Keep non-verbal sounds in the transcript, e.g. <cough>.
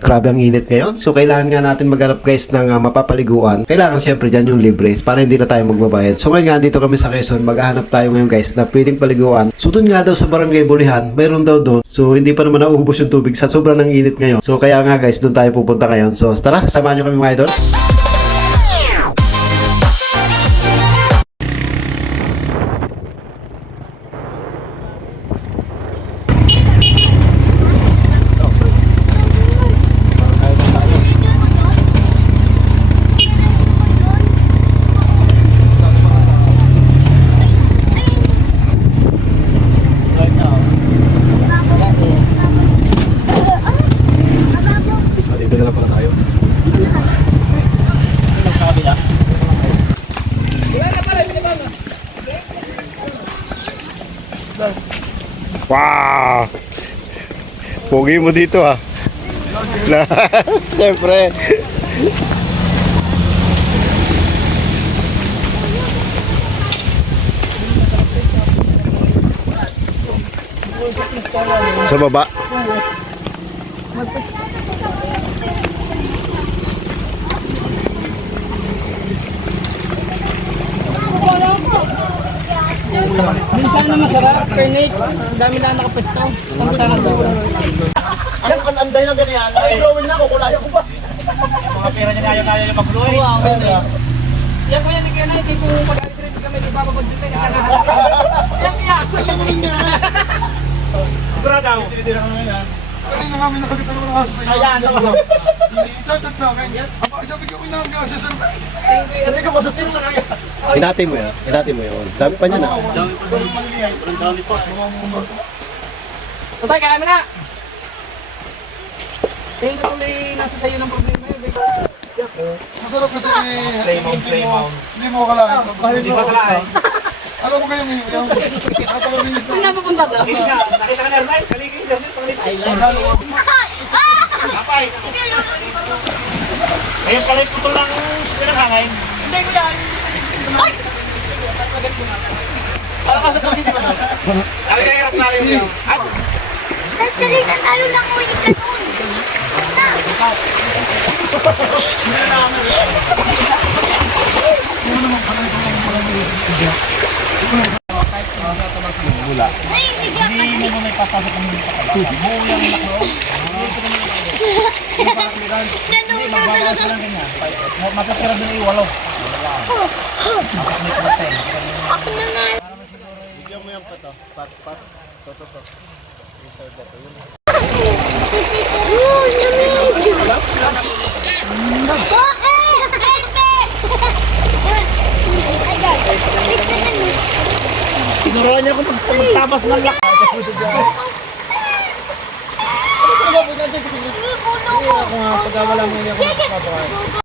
Grabe ang init ngayon. So, kailangan nga natin maghanap guys ng ah, mapapaliguan. Kailangan siyempre dyan yung libre para hindi na tayo magbabayad. So, ngayon nga dito kami sa Quezon, maghahanap tayo ngayon guys na pwedeng paliguan. So, dun nga daw sa Barangay Bulihan, mayroon daw doon. So, hindi pa naman nauubos yung tubig sa sobrang ng init ngayon. So, kaya nga guys, doon tayo pupunta ngayon. So, tara, samahan nyo kami mga idol. Wow! Pogi mo dito ah. Na, <laughs> siyempre. Sa baba. Na masarap, Pernate. Ang dami lang nakapastaw. Ang sana daw. Ang kananday na ganyan. Ay, drawing na ako. Kulaya ko ba? Mga pera niya ayaw kaya niya mag-blow Wow, Pernate. Yan kuya, nagkaya na kung mag-alis rin kami, di ba mabagdito na Yan kaya. Brada mo. Kanina namin nakakita ng aso sa Ayan, ako. Dapat sa akin. Apa, sabi ko inaga sa surprise. Thank you. Hindi ka masutip sa kanya. Hinati mo yan. Hinati mo yun. Dami pa niya na. Tutay, kaya mo na. Tingin ko tuloy nasa sayo ng problema yun. eh. Masarap kasi play mount. hindi mo. Tapos Hindi ba kalain? Alam mo kayo yung yung napakalinis Saan napupunta doon? Kinis ka. Nakita ka na Erline. Kaligay. Erline. Kapay. Ngayon pala yung putol ng pinanghangin. Hindi ko yan. Ay, kaya hirap na rin yun. Nagsalita tayo lang uwi ka doon. Na. Ay, hindi ka may papasok ang mga kapatid. Buo yung nakroon. Nanonood talaga. Matitira doon yung walo. Ako na nga. Oh, lamig! Oh, eh! Pepe! Ay, God. Wait na lang. Tinuruan niya kung magtabas ng lak. Ano sa mga bunga dyan kasi? Puno ko. Pagka wala mo niya kung